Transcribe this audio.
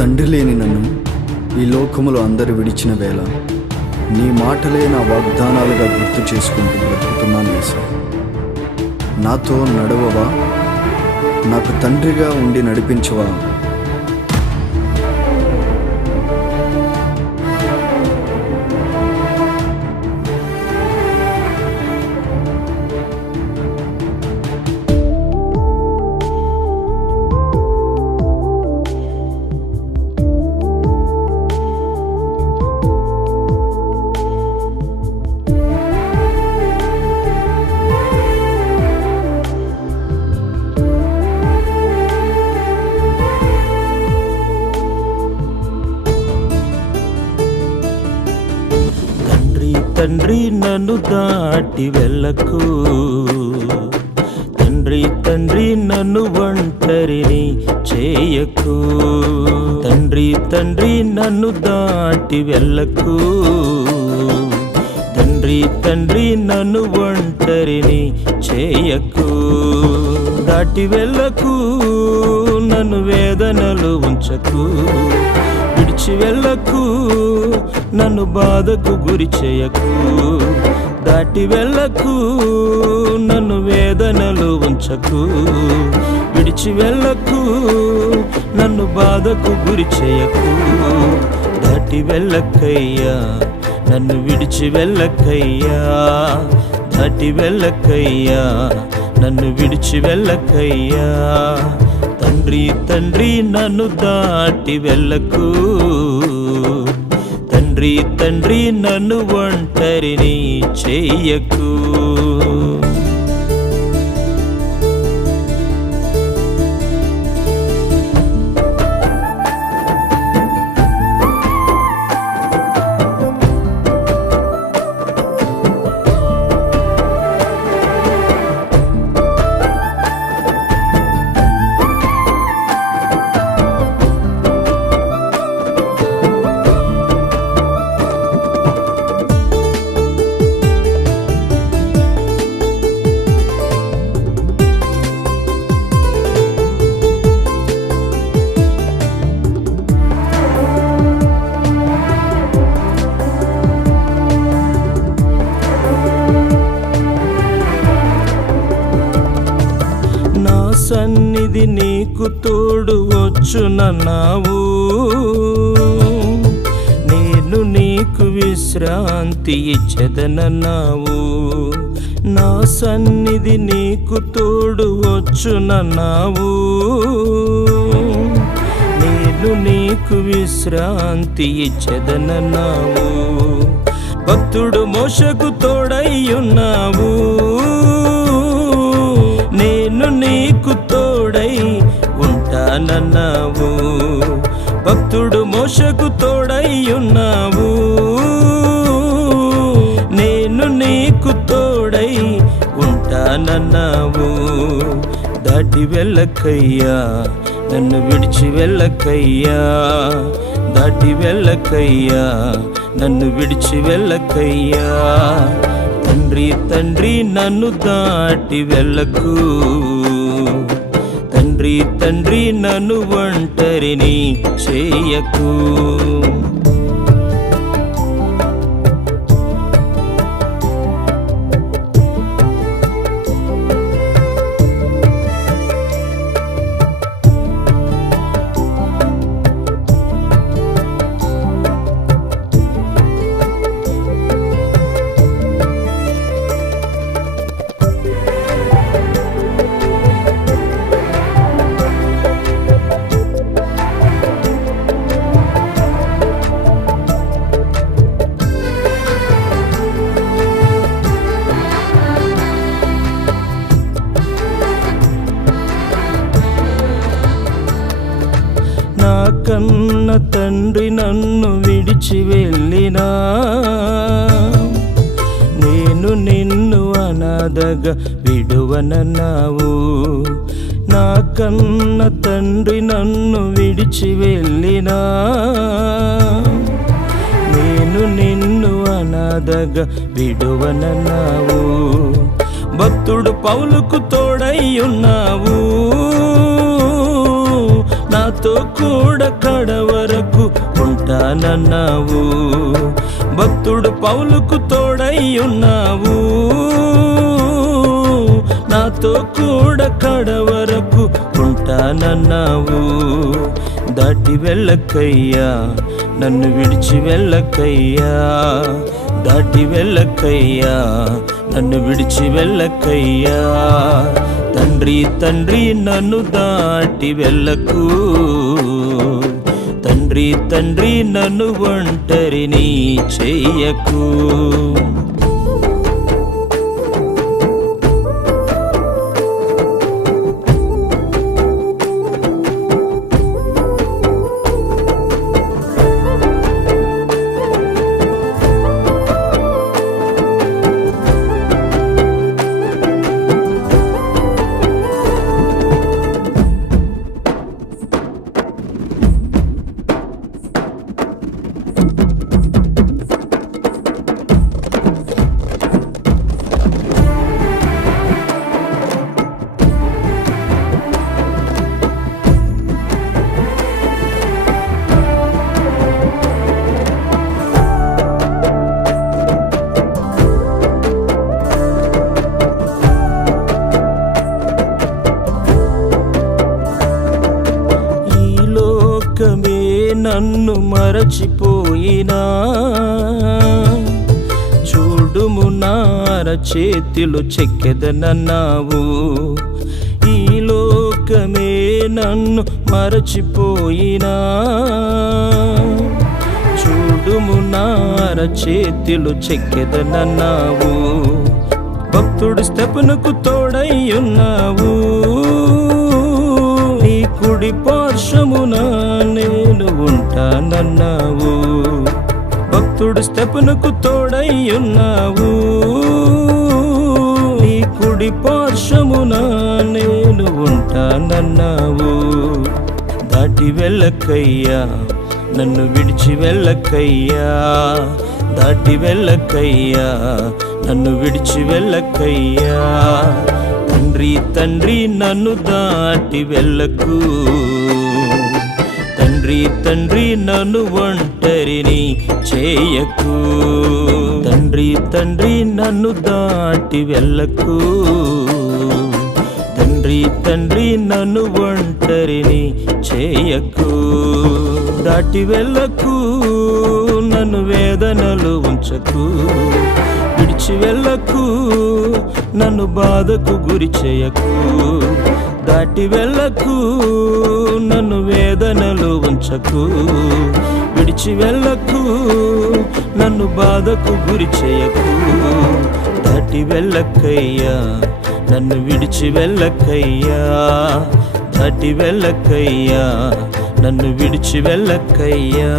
తండ్రి లేని నన్ను ఈ లోకములో అందరు విడిచిన వేళ నీ మాటలే నా వాగ్దానాలుగా గుర్తు చేసుకుంటూ బ్రతుకుతున్నాను యేసయ్యా. నాతో నడవవా, నాకు తండ్రిగా ఉండి నడిపించవా? తండ్రి నన్ను దాటి వెళ్ళకు, తండ్రి తండ్రి నన్ను ఒంటరిని చేయకు. తండ్రి తండ్రి నన్ను దాటి వెళ్ళకు, తండ్రి తండ్రి నన్ను ఒంటరిని చేయకు. దాటి వెళ్ళకు, నన్ను వేదనలు ఉంచకు. విడిచి వెళ్ళకు, నన్ను బాధకు గురి చేయకు. దాటి వెళ్ళకు, నన్ను వేదనలు ఉంచకు. విడిచి వెళ్ళకు, నన్ను బాధకు గురి చేయకు. దాటి వెళ్ళకయ్యా, నన్ను విడిచి వెళ్ళకయ్యా. దాటి వెళ్ళకయ్యా, నన్ను విడిచి వెళ్ళకయ్యా. తండ్రి తండ్రి నన్ను దాటి వెళ్ళకు, తండ్రి తండ్రి నన్ను ఒంటరిని చెయ్యకు. సన్నిధి నీకు తోడు వచ్చునన్నావు, నేను నీకు విశ్రాంతి ఇచ్చెదనన్నావు. నా సన్నిధి నీకు తోడు వచ్చునన్నావు, నేను నీకు విశ్రాంతి ఇచ్చెదనన్నావు. భక్తుడు మోషకు తోడయ్యున్నావు, నేను నీకు తోడై ఉంటానన్నావు. భక్తుడు మోషకు తోడయ్యున్నావు, నేను నీకు తోడై ఉంటానన్నావు. దాటి వెళ్ళకయ్యా, నన్ను విడిచి వెళ్ళకయ్యా. దాటి వెళ్ళకయ్యా, నన్ను విడిచి వెళ్ళకయ్యా. తండ్రి తండ్రి నన్ను దాటి వెళ్ళకు, తండ్రి తండ్రి నన్ను ఒంటరిని చేయకు. కన్న తండ్రి నన్ను విడిచి వెళ్ళినా, నేను నిన్ను అనాథగా విడువనన్నావు. నా కన్న తండ్రి నన్ను విడిచి వెళ్ళినా, నేను నిన్ను అనాథగా విడువనన్నావు. భక్తుడు పౌలుకు తోడయ్యున్నావు, నాతో కూడా కడవ ఉంటానన్నావు. భక్తుడు పౌలుకు తోడై ఉన్నావు, నాతో కూడా కడవరకు ఉంటానన్నావు. దాటి వెళ్ళకయ్యా, నన్ను విడిచి వెళ్ళకయ్యా, దాటి వెళ్ళకయ్యా, నన్ను విడిచి వెళ్ళకయ్యా. తండ్రి తండ్రి నన్ను దాటి వెళ్ళకు, తండ్రి తండ్రి నన్ను ఒంటరిని చెయ్యకు. నన్ను మరచిపోయినా చూడుము నార చేతిలో చెక్కెదనన్నావు. ఈ లోకమే నన్ను మరచిపోయినా చూడుము నార చేతిలో చెక్కెదనన్నావు. భక్తుడు స్తెఫనుకు తోడై ఉన్నావు, నీ కుడి పార్శ్వమున నేను ఉంటానన్నావు. భక్తుడు స్తెఫనుకు తోడై ఉన్నావు, నీ కుడి పార్శ్వమున నేను ఉంటానన్నావు. దాటి వెళ్ళకయ్యా, నన్ను విడిచి వెళ్ళకయ్యా, దాటి వెళ్ళకయ్యా, నన్ను విడిచి వెళ్ళకయ్యా. తండ్రి తండ్రి నన్ను దాటి వెళ్ళకు, తండ్రి తండ్రి నన్ను ఒంటరిని చేయకు. తండ్రి తండ్రి నన్ను దాటి వెళ్ళకు, తండ్రి తండ్రి నన్ను ఒంటరిని చేయకు. దాటి వెళ్ళకు, నన్ను వేదనలు ఉంచకు, విడిచి వెళ్ళకు, నన్ను బాధకు గురి చేయకు. దాటి వెళ్ళకు, నన్ను వేదనలు ఉంచకు, విడిచి వెళ్ళకు, నన్ను బాధకు గురి చేయకు. దాటి వెళ్ళకయ్యా, నన్ను విడిచి వెళ్ళకయ్యా, దాటి వెళ్ళకయ్యా, నన్ను విడిచి వెళ్ళకయ్యా.